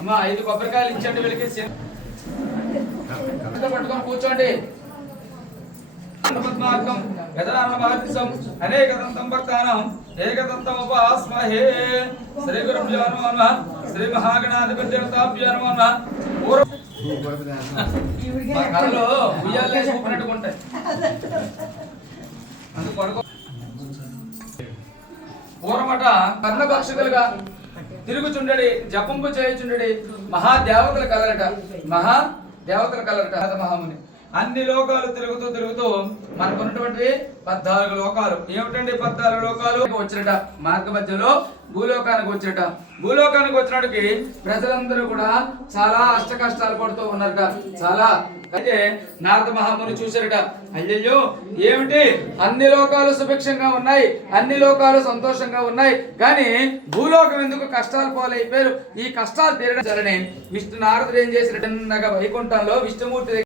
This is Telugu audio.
అమ్మా 5 కొబ్బరికాయలు ఇచ్చండి వీళ్ళకి పట్టుకొని కూర్చోండి. అనేకదంతం భక్తానాం ఏకదంతముపాస్మహే. శ్రీ గురుభ్యో నమః. శ్రీ మహాగణాధిపతి దేవతాభ్యో నమః. కళ్ళలో ఉయ్యాలే చూపినట్టుగా ఉంటాయి. అందుకు పడుకో. పూర్వమట కర్ణభక్షకులుగా తిరుగుచుండడి, జపంపు చేయుచుండడి మహాదేవతల కలరట. మహాదేవతల కలరట మహాముని. అన్ని లోకాలు తిరుగుతూ మనకున్నటువంటి 14 లోకాలు. ఏమిటండి 14 లోకాలు? వచ్చినట మార్గ మధ్యలో భూలోకానికి వచ్చినట. భూలోకానికి వచ్చినట్టుకి ప్రజలందరూ కూడా చాలా అష్ట కష్టాలు పడుతూ ఉన్నారట. చాలా అయితే నారద మహాముని చూశారట, అయ్యయ్యో ఏమిటి అన్ని లోకాలు సుభిక్షంగా ఉన్నాయి, అన్ని లోకాలు సంతోషంగా ఉన్నాయి, కానీ భూలోకం ఎందుకు కష్టాలు పాలైపోయారు? ఈ కష్టాలు తీరడం విష్ణు నారదుడు ఏం చేసినట్టు వైకుంఠంలో విష్ణుమూర్తి